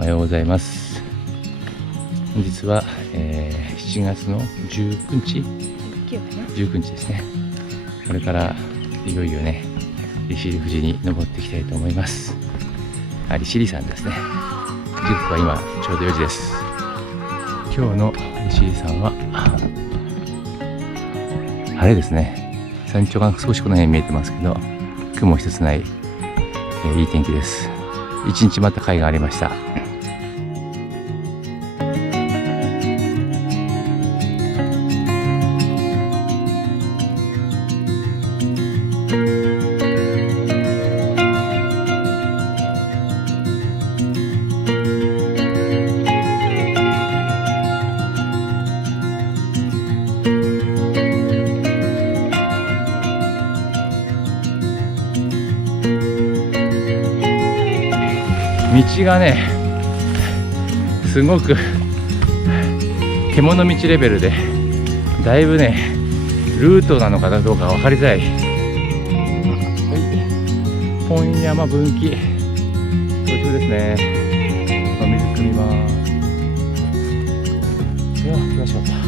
おはようございます。本日は、7月の19日19日ですね。これからいよいよね、利尻富士に登っていきたいと思います。利尻山ですね。時刻は今ちょうど4時です。今日の利尻山は晴れですね。山頂が少しこの辺見えてますけど、雲一つない、いい天気です。一日また海がありました。道がね、すごく獣道レベルで、だいぶねルートなのかどうか分かりづらい。本山分岐途中ですね。お水汲みます。いや、悔しかった。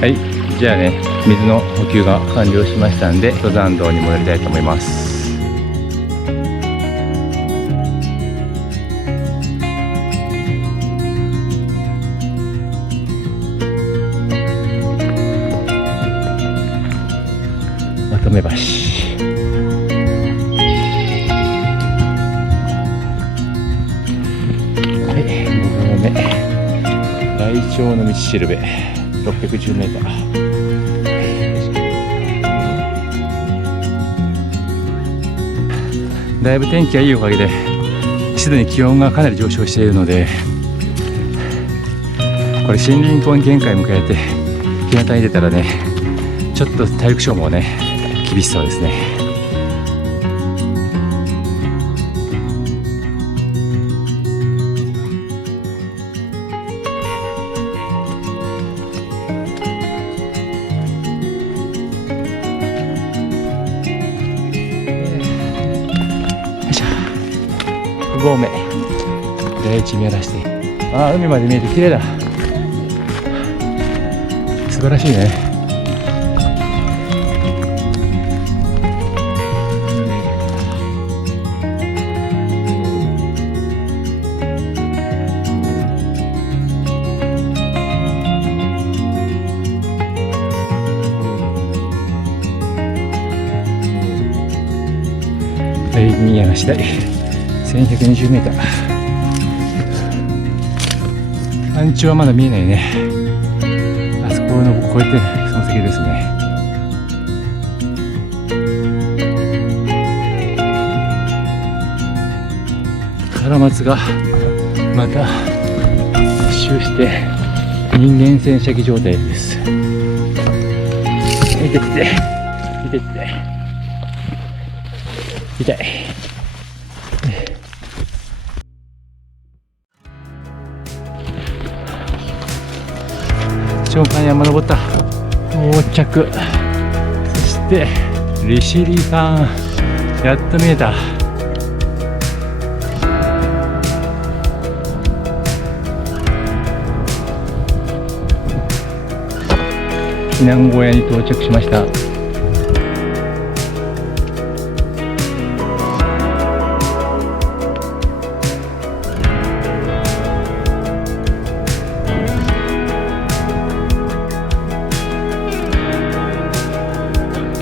はい、じゃあね、水の補給が完了しましたんで、登山道に戻りたいと思います。まとめ橋。はい、5合目。ライチョウの道しるべ。610メーター。だいぶ天気がいいおかげですでに気温がかなり上昇しているので、これ森林公園限界迎えて日向に出たらね、ちょっと体力消耗ね厳しそうですね。6合目、第一見晴らして、海まで見えて綺麗だ。素晴らしいね。第二見晴らし台1120メーター。山頂はまだ見えないね。あそこの越えてその先ですね。唐松がまた一周して人間洗車機状態です。見てきて見てきて痛い。長官山登った。到着。そして利尻山、やっと見えた。避難小屋に到着しました。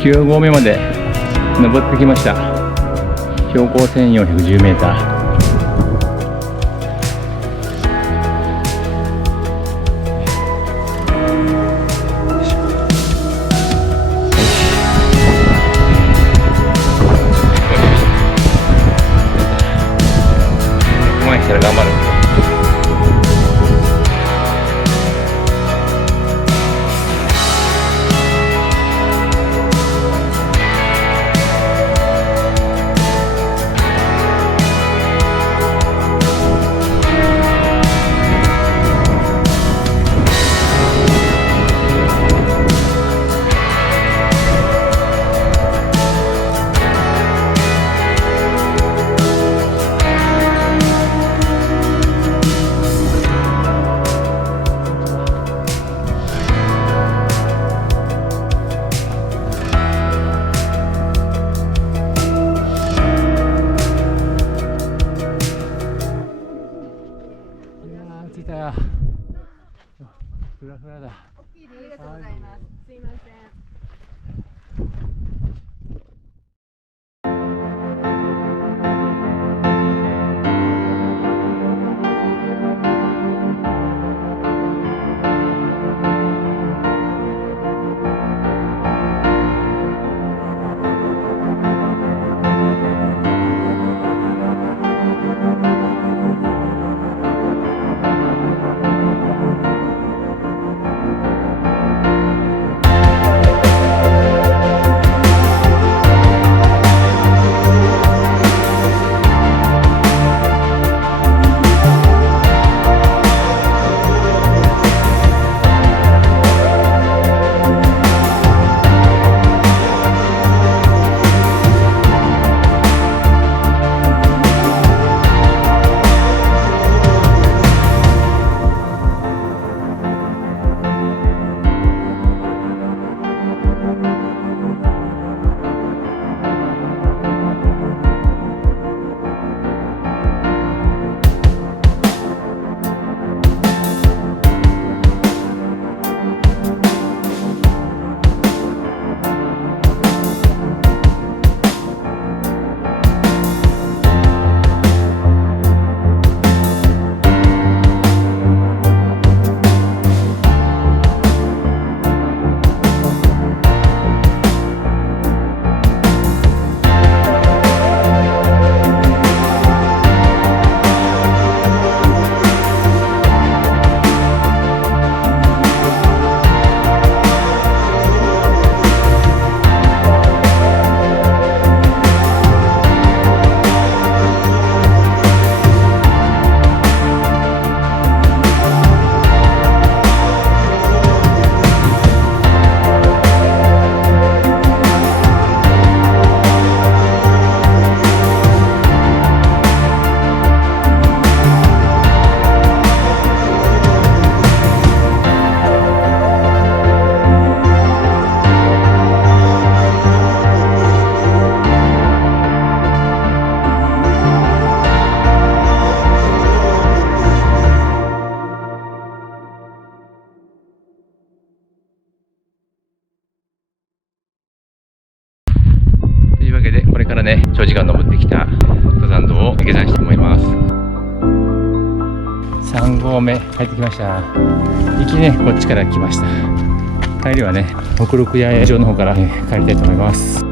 9合目まで登ってきました。標高1410メーター。前来たら頑張る。や。ふらふらだ。ありがとうございます。すいません。というわけで、これからね、長時間登ってきた登山道を下山して思います。3合目帰ってきました。行きね、こっちから来ました。帰りはね、北陸八重城の方から、帰りたいと思います。